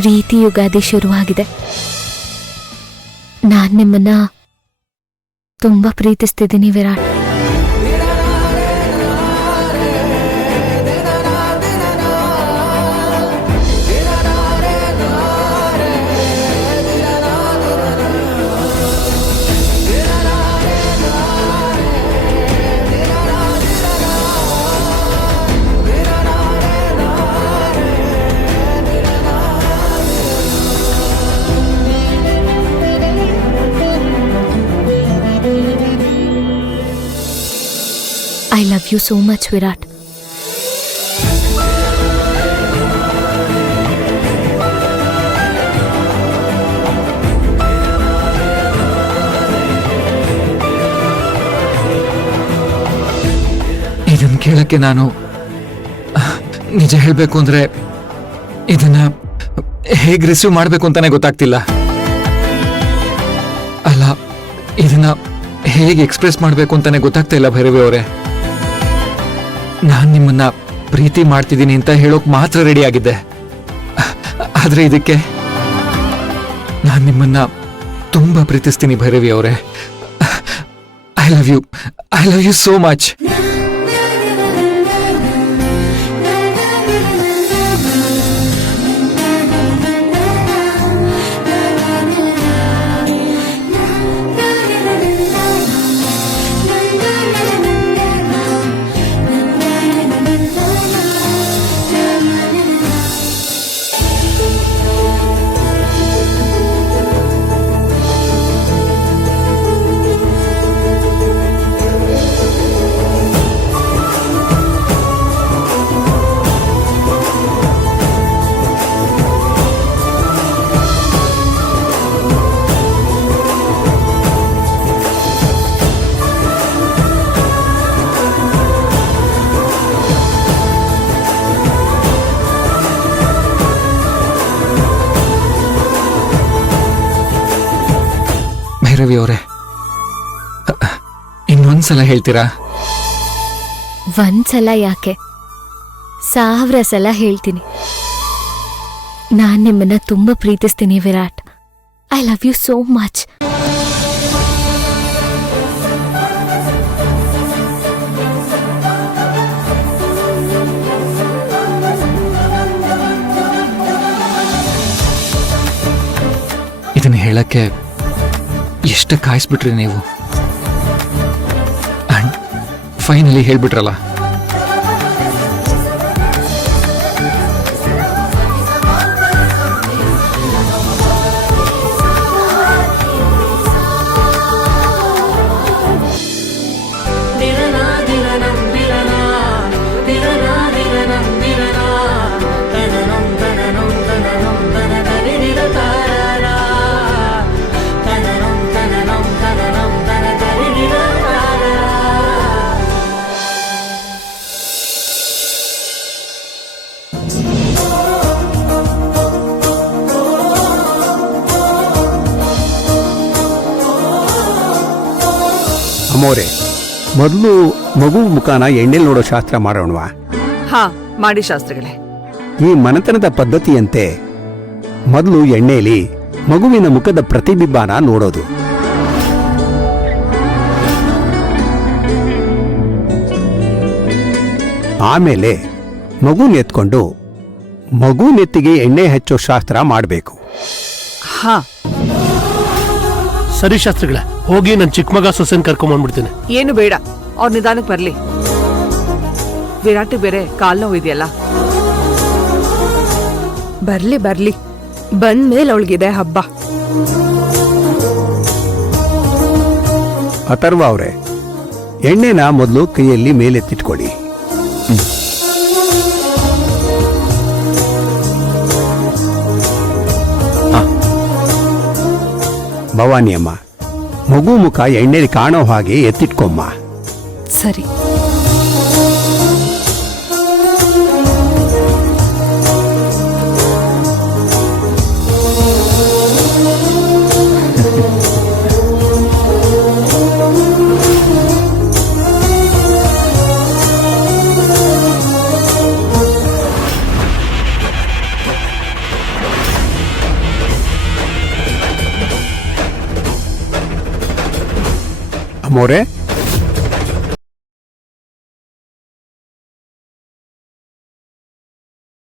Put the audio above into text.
ಪ್ರೀತಿ ಯುಗಾದಿ ಶುರುವಾಗಿದೆ. ನಾನ್ ನಿಮ್ಮನ್ನ ತುಂಬಾ ಪ್ರೀತಿಸ್ತಿದ್ದೀನಿ Virat. I love you so much, Virat. ಇದನ್ನ ಕೇಳಕ್ಕೆ ನಾನು ನಿಜ ಹೇಳ್ಬೇಕು ಅಂದ್ರೆ ಇದನ್ನ ಹೇಗೆ ರಿಸೀವ್ ಮಾಡ್ಬೇಕು ಅಂತಾನೆ ಗೊತ್ತಾಗ್ತಿಲ್ಲ. ಅಲ್ಲ, ಇದನ್ನ ಹೇಗೆ ಎಕ್ಸ್ಪ್ರೆಸ್ ಮಾಡ್ಬೇಕು ಅಂತಾನೆ ಗೊತ್ತಾಗ್ತಾ ಇಲ್ಲ ಭೈರವಿ ಅವರೇ. ನಾನ್ ನಿಮ್ಮನ್ನ ಪ್ರೀತಿ ಮಾಡ್ತಿದ್ದೀನಿ ಅಂತ ಹೇಳೋಕ್ ಮಾತ್ರ ರೆಡಿ ಆಗಿದ್ದೆ. ಆದ್ರೆ ಇದಕ್ಕೆ ನಾನ್ ನಿಮ್ಮನ್ನ ತುಂಬಾ ಪ್ರೀತಿಸ್ತೀನಿ ಭೈರವಿ ಅವರೇ. I love you so much. Bhairavi ಅವರೇ, ಇನ್ನೊಂದ್ಸಲ ಹೇಳ್ತೀರಾ? ಒಂದ್ಸಲ ಯಾಕೆ, 1000 ಸಲ ಹೇಳ್ತೀನಿ. ನಾನ್ ನಿಮ್ಮನ್ನ ತುಂಬಾ ಪ್ರೀತಿಸ್ತೀನಿ Virat. I love you so much. ಇದನ್ನ ಹೇಳಕ್ಕೆ ಎಷ್ಟು ಕಾಯಿಸ್ಬಿಟ್ರಿ ನೀವು. And finally ಹೇಳ್ಬಿಟ್ರಲ್ಲ. ಅಮ್ಮೋರೆ, ಮೊದಲು ಮಗು ಮುಖಾನ ಎಣ್ಣೆಲ್ ನೋಡೋ ಶಾಸ್ತ್ರ ಮಾಡೋಣವಾ? ಹಾ, ಮಾಡಿ ಶಾಸ್ತ್ರಗಳೇ. ಈ ಮನೆತನದ ಪದ್ಧತಿಯಂತೆ ಮೊದಲು ಎಣ್ಣೆಯಲ್ಲಿ ಮಗುವಿನ ಮುಖದ ಪ್ರತಿಬಿಂಬನ ನೋಡೋದು. ಆಮೇಲೆ ಮಗು ನೆತ್ಕೊಂಡು ಮಗು ನೆತ್ತಿಗೆ ಎಣ್ಣೆ ಹಚ್ಚೋ ಶಾಸ್ತ್ರ ಮಾಡಬೇಕು. ಹಾ ಸರಿ ಶಾಸ್ತ್ರಿಗಳೇ, ಹೋಗಿ ನನ್ನ ಚಿಕ್ಕ ಮಗ ಸೊಸೆನ್ ಕರ್ಕೊಂಡ್ಬಂದ್ಬಿಡ್ತೀನಿ. ಏನು ಬೇಡ, ಅವ್ರ ನಿಧಾನಕ್ಕೆ ಬರ್ಲಿ. ವಿರಾಟ್ ಬೇರೆ ಕಾಲ್ ನೋವು ಇದೆಯಲ್ಲ. ಬರ್ಲಿ ಬರ್ಲಿ, ಬಂದ್ಮೇಲೆ ಅವಳಿಗಿದೆ ಹಬ್ಬ. ಅಥರ್ವ ಅವರೇ, ಎಣ್ಣೆನ ಮೊದಲು ಕೈಯಲ್ಲಿ ಮೇಲೆತ್ತಿಟ್ಕೊಳ್ಳಿ. ಭವಾನಿ ಅಮ್ಮ, ಮಗು ಮುಖ ಎಣ್ಣೆಲಿ ಕಾಣೋ ಹಾಗೆ ಎತ್ತಿಟ್ಕೊಮ್ಮ. ಸರಿ. ಅಮ್ಮೋರೆ